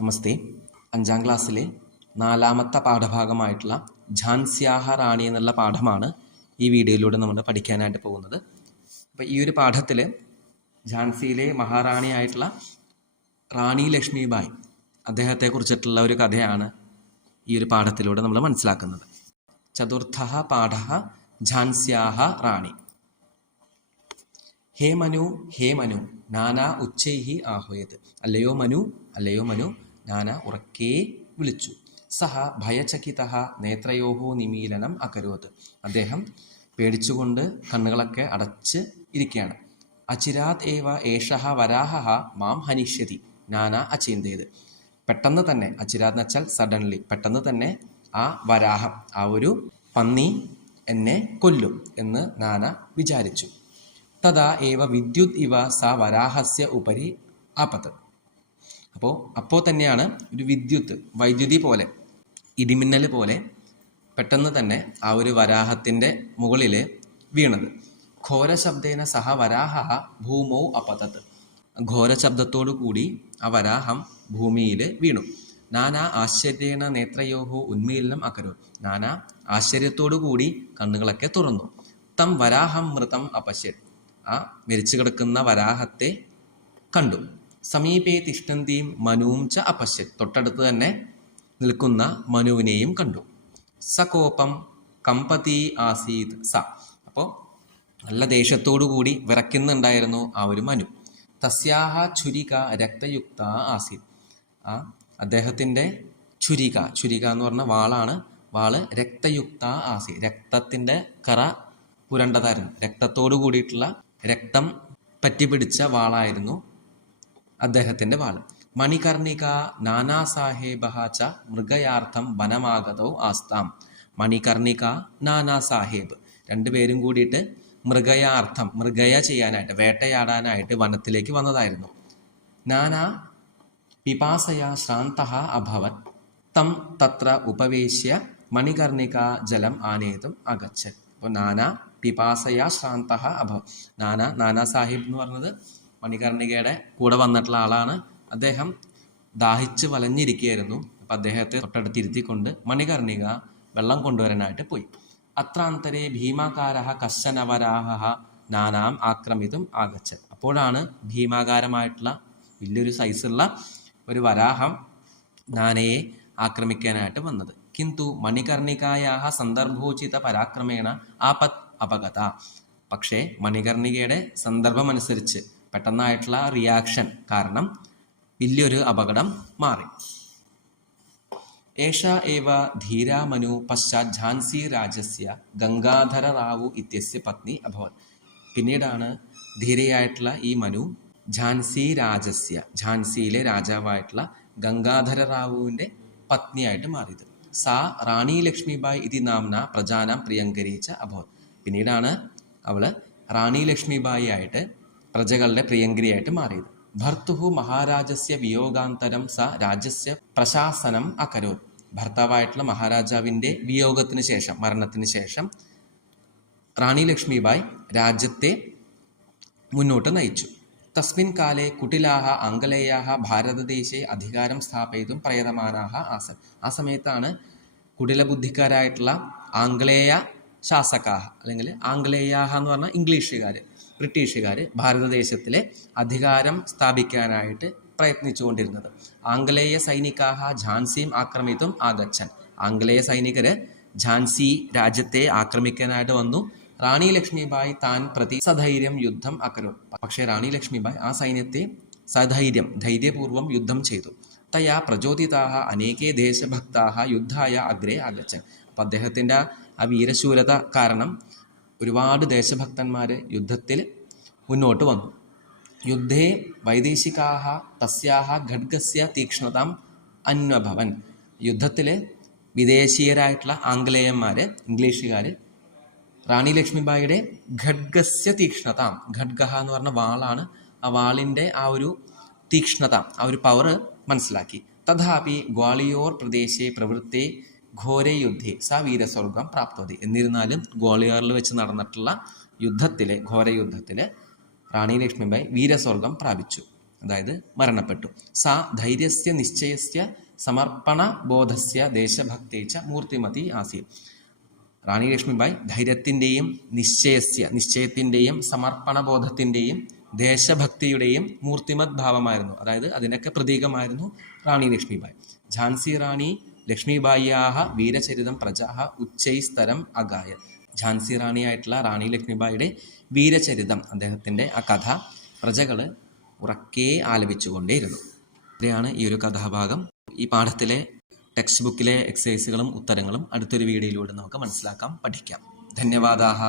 നമസ്തേ. 5ാം ക്ലാസ്സിലെ 4ാമത്തെ പാഠഭാഗമായിട്ടുള്ള ഝാൻസിയാഹ റാണി എന്നുള്ള പാഠമാണ് ഈ വീഡിയോയിലൂടെ നമ്മൾ പഠിക്കാനായിട്ട് പോകുന്നത്. അപ്പോൾ ഈ ഒരു പാഠത്തിൽ ഝാൻസിയിലെ മഹാറാണിയായിട്ടുള്ള റാണി ലക്ഷ്മിബായി അദ്ദേഹത്തെക്കുറിച്ചിട്ടുള്ള ഒരു കഥയാണ് ഈ ഒരു പാഠത്തിലൂടെ നമ്മൾ മനസ്സിലാക്കുന്നത്. ചതുർത്ഥഃ പാഠഃ ഝാൻസ്യാഹ റാണി. ഹേ മനു ഹേ മനു നാനാ ഉച്ചൈഹി ആഹ്വയത്. അല്ലയോ മനു അല്ലയോ മനു, നാന ഉറക്കേ വിളിച്ചു. സഹ ഭയചകിതഃ നേത്രയോഹോ നിമീലനം അകരോത്. അദ്ദേഹം പേടിച്ചുകൊണ്ട് കണ്ണുകളൊക്കെ അടച്ച് ഇരിക്കുകയാണ്. അചിരാത് ഏവ ഏഷഃ വരാഹഃ മാം ഹനിഷ്യതി നാന അചിന്തയത്. പെട്ടെന്ന് തന്നെ, അചിരാത് എന്ന് വെച്ചാൽ സഡൻലി, പെട്ടെന്ന് തന്നെ ആ വരാഹം, ആ ഒരു പന്നി എന്നെ കൊല്ലും എന്ന് നാന വിചാരിച്ചു. തഥാ ഏവ വിദ്യുത് ഇവ സ വരാഹസ്യ ഉപരി ആപത്. അപ്പോൾ തന്നെയാണ് ഒരു വൈദ്യുതി പോലെ, ഇടിമിന്നൽ പോലെ പെട്ടെന്ന് തന്നെ ആ ഒരു വരാഹത്തിൻ്റെ മുകളിൽ വീണത്. ഘോരശബ്ദേന സഹ വരാഹ ഭൂമൗ അപതത്. ഘോരശബ്ദത്തോടു കൂടി ആ വരാഹം ഭൂമിയിൽ വീണു. നാനാ ആശ്ചര്യേണ നേത്രയോഹോ ഉന്മീലനം അകരു. നാനാ ആശ്ചര്യത്തോടു കൂടി കണ്ണുകളൊക്കെ തുറന്നു. തം വരാഹം മൃതം അപശ്യത്. ആ മരിച്ചു കിടക്കുന്ന വരാഹത്തെ കണ്ടു. സമീപേ തിഷ്ഠന്തീം മനുവും ച അപശ്യത്. തൊട്ടടുത്ത് തന്നെ നിൽക്കുന്ന മനുവിനെയും കണ്ടു. സകോപം കമ്പതി ആസീത് സ. അപ്പോൾ നല്ല ദേഷ്യത്തോടു കൂടി വിറയ്ക്കുന്നുണ്ടായിരുന്നു ആ ഒരു മനു. തസ്യാഹ ഛുരിക രക്തയുക്ത ആസീത്. ആ അദ്ദേഹത്തിൻ്റെ ഛുരിക എന്ന് പറഞ്ഞ വാളാണ്. വാള് രക്തയുക്ത ആസി, രക്തത്തിൻ്റെ കറ പുരണ്ടതായിരുന്നു. രക്തത്തോടു കൂടിയിട്ടുള്ള, രക്തം പറ്റിപ്പിടിച്ച വാളായിരുന്നു അദ്ദേഹത്തിൻ്റെ വാള്. മണികർണിക നാനാസാഹേബ ച മൃഗയാർത്ഥം വനമാഗതോ ആസ്താം. മണികർണിക നാനാസാഹേബ് രണ്ടുപേരും കൂടിയിട്ട് മൃഗയ ചെയ്യാനായിട്ട്, വേട്ടയാടാനായിട്ട് വനത്തിലേക്ക് വന്നതായിരുന്നു. നാനാ പിപാസയ ശ്രാന്തഃ അഭവത് തം തത്ര ഉപവേശ്യ മണികർണിക ജലം ആനേതും അഗച്ഛത്. അപ്പോൾ നാനാ പിപാസയ ശ്രാന്തഃ അഭവത്. നാനാ സാഹിബ് എന്ന് പറഞ്ഞത് മണികർണികയുടെ കൂടെ വന്നിട്ടുള്ള ആളാണ്. അദ്ദേഹം ദാഹിച്ച് വലഞ്ഞിരിക്കുകയായിരുന്നു. അപ്പം അദ്ദേഹത്തെ തൊട്ടടുത്തിരുത്തിക്കൊണ്ട് മണികർണിക വെള്ളം കൊണ്ടുവരാനായിട്ട് പോയി. അത്രാന്തരേ ഭീമാകാരഃ കശ്ചന വരാഹഃ നാനാം ആക്രമിതും ആഗച്ഛത്. അപ്പോഴാണ് ഭീമാകാരമായിട്ടുള്ള വലിയൊരു സൈസുള്ള ഒരു വരാഹം നാനയെ ആക്രമിക്കാനായിട്ട് വന്നത്. കിന്തു മണികർണികായാഹ സന്ദർഭോചിത പരാക്രമേണ ആപത് അപകത. പക്ഷേ മണികർണികയുടെ സന്ദർഭമനുസരിച്ച് പെട്ടെന്നായിട്ടുള്ള റിയാക്ഷൻ കാരണം വലിയൊരു അപകടം മാറി. ഏഷ ഏവ ധീരാ മനു പശ്ചാത് ഝാൻസി രാജസ്യ ഗംഗാധര റാവു ഇത്യസ്യ പത്നി അഭവത്. പിന്നീടാണ് ധീരയായിട്ടുള്ള ഈ മനു ഝാൻസിയിലെ രാജാവായിട്ടുള്ള ഗംഗാധര റാവുവിൻ്റെ പത്നിയായിട്ട് മാറിയത്. സാ റാണി ലക്ഷ്മിബായ് ഇതി നാംന പ്രജാനാം പ്രിയങ്കരിച്ച അഭവത്. പിന്നീടാണ് അവൾ റാണി ലക്ഷ്മിബായി ആയിട്ട് പ്രജകളുടെ പ്രിയങ്കരിയായിട്ട് മാറിയത്. ഭർത്തുഹു മഹാരാജസ്യ വിയോഗാന്തരം സ രാജ്യസ്യ പ്രശാസനം അകരോത്. ഭർത്താവായിട്ടുള്ള മഹാരാജാവിൻ്റെ വിയോഗത്തിന് ശേഷം, മരണത്തിന് ശേഷം റാണി ലക്ഷ്മിബായി രാജ്യത്തെ മുന്നോട്ട് നയിച്ചു. തസ്മിൻ കാലേ കുട്ടിലാഹ ആംഗലേയാഹ ഭാരതദേശേ അധികാരം സ്ഥാപയിതും പ്രയതമാനാഹ ആസൻ. ആ സമയത്താണ് കുടിലബുദ്ധിക്കാരായിട്ടുള്ള ആംഗലേയ ശാസകാഹ, അല്ലെങ്കിൽ ആംഗലേയാഹ എന്ന് പറഞ്ഞാൽ ബ്രിട്ടീഷുകാർ ഭാരതദേശത്തിലെ അധികാരം സ്ഥാപിക്കാനായിട്ട് പ്രയത്നിച്ചുകൊണ്ടിരുന്നത്. ആംഗലേയ സൈനികാഹ ഝാൻസിയും ആക്രമിതും ആഗച്ഛൻ. ആംഗലേയ സൈനികർ ഝാൻസി രാജ്യത്തെ ആക്രമിക്കാനായിട്ട് വന്നു. റാണി ലക്ഷ്മിബായി താൻ പ്രതി സധൈര്യം യുദ്ധം അകരു. പക്ഷേ റാണി ലക്ഷ്മിബായി ആ സൈന്യത്തെ ധൈര്യപൂർവ്വം യുദ്ധം ചെയ്തു. തയാ പ്രചോദിതാഹ അനേകേ ദേശഭക്താഹ യുദ്ധായ അഗ്രേ ആഗച്ഛൻ. അപ്പം അദ്ദേഹത്തിൻ്റെ ആ വീരശൂരത കാരണം ഒരുപാട് ദേശഭക്തന്മാർ യുദ്ധത്തിൽ മുന്നോട്ട് വന്നു. യുദ്ധേ വൈദേശികാഹ തസ്യാഹ ഖഡ്ഗസ്യ തീക്ഷ്ണതാം അന്വഭവൻ. യുദ്ധത്തിൽ വിദേശീയരായിട്ടുള്ള ഇംഗ്ലീഷുകാർ റാണി ലക്ഷ്മിബായിയുടെ ഖഡ്ഗസ്യ തീക്ഷ്ണതാം, ഖഡ്ഗ എന്ന് പറഞ്ഞ വാളാണ്, ആ വാളിൻ്റെ ആ ഒരു തീക്ഷ്ണത, ആ ഒരു പവർ മനസ്സിലാക്കി. തഥാപി ഗ്വാളിയോർ പ്രദേശേ പ്രവൃത്തി ഘോരേ യുദ്ധേ സ വീരസ്വർഗം പ്രാപ്തവതി. എന്നിരുന്നാലും ഗ്വാളിയോറിൽ വെച്ച് നടന്നിട്ടുള്ള ഘോരയുദ്ധത്തിൽ റാണി ലക്ഷ്മിബായി വീരസ്വർഗം പ്രാപിച്ചു. അതായത് മരണപ്പെട്ടു. സാ ധൈര്യസ്യ നിശ്ചയസ്യ സമർപ്പണബോധസ്യ ദേശഭക്തേച്ച മൂർത്തിമതി ആസീത്. റാണി ലക്ഷ്മിബായ് ധൈര്യത്തിൻ്റെയും നിശ്ചയത്തിൻ്റെയും സമർപ്പണബോധത്തിൻ്റെയും ദേശഭക്തിയുടെയും മൂർത്തിമത് ഭാവമായിരുന്നു. അതായത് അതിനൊക്കെ പ്രതീകമായിരുന്നു റാണി ലക്ഷ്മിബായ്. ഝാൻസി റാണി ലക്ഷ്മിബായിയാഹ വീരചരിതം പ്രജാഹ ഉച്ചൈസ്തരം അഗായ. ഝാൻസി റാണിയായിട്ടുള്ള റാണി ലക്ഷ്മിബായിയുടെ വീരചരിതം, അദ്ദേഹത്തിൻ്റെ ആ കഥ പ്രജകൾ ഉറക്കെ ആലപിച്ചുകൊണ്ടേയിരുന്നു. ഇവിടെയാണ് ഈ ഒരു കഥാഭാഗം. ഈ പാഠത്തിലെ ടെക്സ്റ്റ് ബുക്കിലെ എക്സസൈസുകളും ഉത്തരങ്ങളും അടുത്തൊരു വീഡിയോയിലൂടെ നമുക്ക് മനസ്സിലാക്കാം, പഠിക്കാം. ധന്യവാദാഹ.